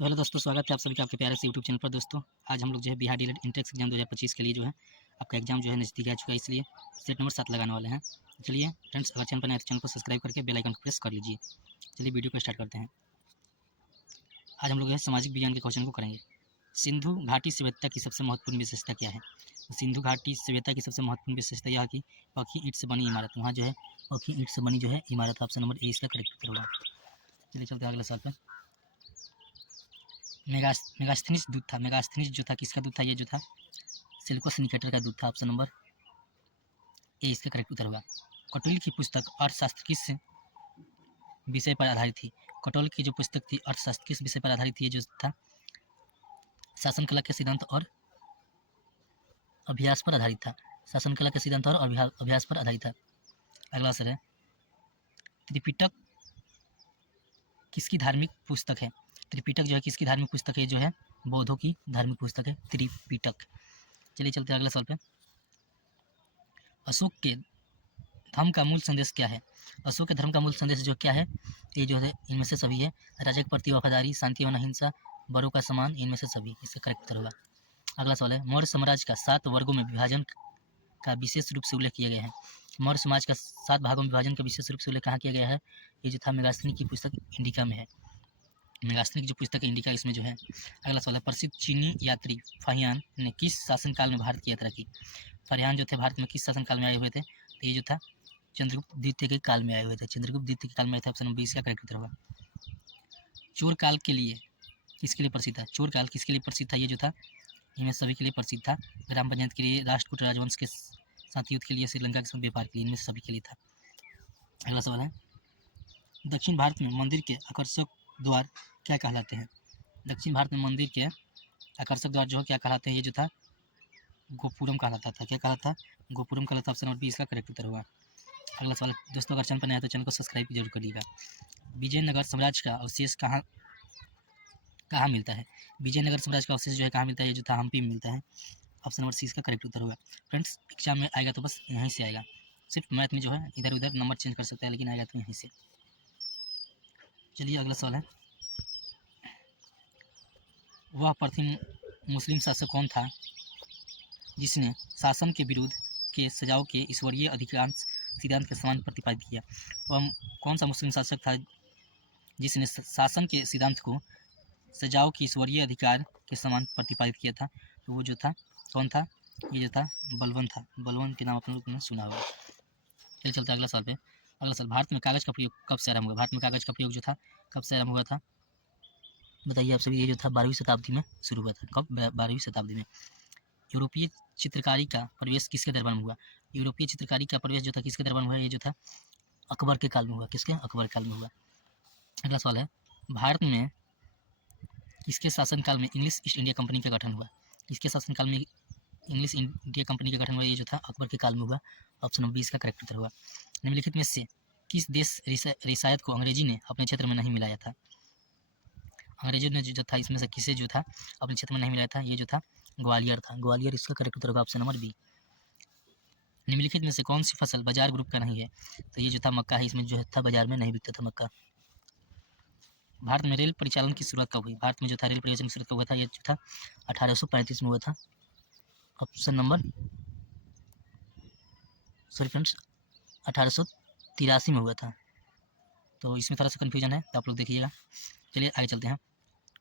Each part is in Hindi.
तो हेलो दोस्तों, स्वागत है आप सभी का आपके प्यारे से यूट्यूब चैनल पर। दोस्तों आज हम लोग जो है बिहार डीएलएड इंटेक्स एग्जाम 2025 के लिए जो है आपका एग्जाम जो है नज़दीक आ चुका है, इसलिए सेट नंबर 7 लगाने वाले हैं। चलिए फ्रेंड्स, अगर चैनल पर नए तो चैनल को सब्सक्राइब करके बेल आइकन को प्रेस कर लीजिए। चलिए वीडियो को स्टार्ट करते हैं। आज हम लोग सामाजिक विज्ञान के क्वेश्चन को करेंगे। सिंधु घाटी सभ्यता की सबसे महत्वपूर्ण विशेषता क्या है? तो सिंधु घाटी सभ्यता की सबसे महत्वपूर्ण विशेषता यह कि पकी ईंट से बनी इमारत। वहाँ जो है पकी ईंट से बनी जो है इमारत। ऑप्शन नंबर ए इसका करेक्ट उत्तर होगा। चलिए चलते हैं अगले सवाल पर। मेगास्थनीज दूध था। मेगास्थनीज जो था किसका दूध था? ये जो था सिल्को सिंडिकेटर का दूध था। ऑप्शन नंबर ए इसका करेक्ट उत्तर होगा। कटोल की पुस्तक अर्थशास्त्र किस विषय पर आधारित थी? कटोल की जो पुस्तक थी अर्थशास्त्र किस विषय पर आधारित थी? ये जो था शासन कला के सिद्धांत और अभ्यास पर आधारित था। शासन कला के सिद्धांत और अभ्यास पर आधारित था। अगला सर है, त्रिपिटक किसकी धार्मिक पुस्तक है? त्रिपिटक जो है किसकी धार्मिक पुस्तक है? जो है बौद्धों की धार्मिक पुस्तक है त्रिपिटक। चलिए चलते हैं अगले सवाल पे। अशोक के धर्म का मूल संदेश क्या है? अशोक के धर्म का मूल संदेश जो क्या है? ये जो है इनमें से सभी है। राजा के प्रति वफादारी, शांति और अहिंसा, बड़ों का सम्मान, इनमें से सभी। इसका करेक्ट उत्तर होगा। अगला सवाल है, मौर्य साम्राज्य का 7 वर्गों में विभाजन का विशेष रूप से उल्लेख किया गया है। मौर्य समाज का 7 भागों में विभाजन का विशेष रूप से उल्लेख कहाँ किया गया है? ये जो था मेगास्थनी की पुस्तक इंडिका में है। मेगास्थनी की जो पुस्तक है इंडिका, इसमें जो है। अगला सवाल है, प्रसिद्ध चीनी यात्री फाहियान ने किस शासनकाल में भारत की यात्रा की? फाहियान जो थे भारत में किस शासनकाल में आए हुए थे? तो ये जो था चंद्रगुप्त द्वितीय के काल में आए हुए थे। चंद्रगुप्त द्वितीय के काल में आए थे। ऑप्शन नंबर 20 का करेक्ट उत्तर होगा। चोर काल के लिए किसके लिए प्रसिद्ध था? चोर काल किसके लिए प्रसिद्ध था? ये जो था इनमें सभी के लिए प्रसिद्ध था। ग्राम पंचायत के लिए, राष्ट्रकूट राजवंश के साथ युद्ध के लिए, श्रीलंका के साथ व्यापार के लिए, इनमें सभी के लिए था। अगला सवाल है, दक्षिण भारत में मंदिर के आकर्षक द्वार क्या कहलाते हैं? दक्षिण भारत में मंदिर के आकर्षक द्वार जो है क्या कहलाते हैं? ये जो था गोपुरम कहलाता था। क्या कहलाता? गोपुरम कहलाता। ऑप्शन नंबर 20 का करेक्ट उत्तर होगा। अगला सवाल दोस्तों, अगर चैनल पर नया है तो चैनल को सब्सक्राइब जरूर करिएगा। विजयनगर साम्राज्य का अवशेष कहाँ कहाँ मिलता है? विजयनगर साम्राज्य का अवशेष जो है कहाँ मिलता है? ये जो था हम्पी में मिलता है। ऑप्शन नंबर सी इसका करेक्ट उत्तर होगा। फ्रेंड्स, एग्जाम में आएगा तो बस यहीं से आएगा। सिर्फ मैथ में जो है इधर उधर नंबर चेंज कर सकता है, लेकिन आएगा तो यहीं से। चलिए अगला सवाल है, वह प्रथम मुस्लिम शासक कौन था जिसने शासन के विरुद्ध के सजाओ के ईश्वरीय अधिकांश सिद्धांत के समान प्रतिपादित किया? वह कौन सा मुस्लिम शासक था जिसने शासन के सिद्धांत को सजाओ के ईश्वरीय अधिकार के समान प्रतिपादित किया था? तो वो जो था कौन था? ये जो था बलबन था। बलबन के नाम आप लोगों ने सुना होगा। चलिए चलते अगला साल पे। अगला साल, भारत में कागज़ का प्रयोग कब से आरंभ हुआ? भारत में कागज़ का प्रयोग जो था कब से आरंभ हुआ था? बताइए आप सभी। ये जो था 12वीं शताब्दी में शुरू हुआ था। कब? 12वीं शताब्दी में। यूरोपीय चित्रकारी का प्रवेश किसके दरबार में हुआ? यूरोपीय चित्रकारी का प्रवेश जो था किसके दरबार में हुआ? ये जो था अकबर के काल में हुआ। किसके? अकबर के काल में हुआ। अगला सवाल है, भारत में किसके शासनकाल में इंग्लिश ईस्ट इंडिया कंपनी का गठन हुआ? किसके शासनकाल में इंग्लिश इंडिया कंपनी का गठन हुआ? ये जो था अकबर के काल में हुआ। ऑप्शन नंबर 20 का करेक्ट उत्तर हुआ। निम्नलिखित में से किस देश रियासत को अंग्रेजी ने अपने क्षेत्र में नहीं मिलाया था? अंग्रेजों ने जो था इसमें से किसे जो था अपने क्षेत्र में नहीं मिलाया था? ये जो था ग्वालियर था। ग्वालियर इसका करेक्ट उत्तर होगा। Option number B. निम्नलिखित में से कौन सी फसल बाजार ग्रुप का नहीं है? तो ये जो था मक्का है। इसमें जो था बाजार में नहीं बिकता था मक्का। भारत में रेल परिचालन की शुरुआत कब हुई? भारत में जो था रेल परिचालन की शुरुआत कब हुआ था? ये जो था 1835 में हुआ था। ऑप्शन नंबर फ्रेंड्स 1883 में हुआ था। तो इसमें थोड़ा सा कन्फ्यूजन है, तो आप लोग देखिएगा। चलिए आगे चलते हैं।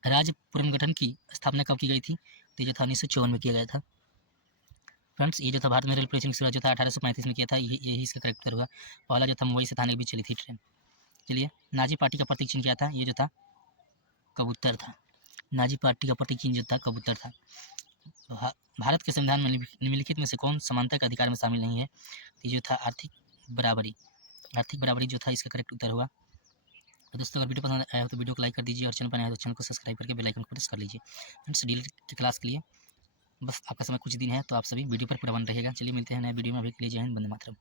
राज्य पुनर्गठन की स्थापना कब की गई थी? तो ये जो था 1954 में किया गया था। फ्रेंड्स, ये जो था भारत में रेल परिचालन की शुरुआत जो था 1835 में किया था। यही इसका करेक्ट उत्तर होगा। पहला जो था मुंबई से थाने के बीच चली थी ट्रेन। चलिए, नाजी पार्टी का प्रतीक चिन्ह क्या था? ये जो था कबूतर था। नाजी पार्टी का प्रतीक चिन्ह जो था कबूतर था। भारत के संविधान में निम्नलिखित में से कौन समानता के अधिकार में शामिल नहीं है? तो ये जो था आर्थिक बराबरी। आर्थिक बराबरी जो था इसका करेक्ट उत्तर होगा। तो दोस्तों, अगर वीडियो पसंद आया हो तो वीडियो को लाइक कर दीजिए, और चैनल पर नया है तो चैनल को सब्सक्राइब करके बेल आइकन को प्रेस कर लीजिए। फ्रेंड्स, डीएलएड की क्लास के लिए बस आपका समय कुछ दिन है, तो आप सभी वीडियो पर पूरा बन रहेगा। चलिए मिलते हैं नए वीडियो में। अभी के लिए जय हिंद, वंदे मातरम।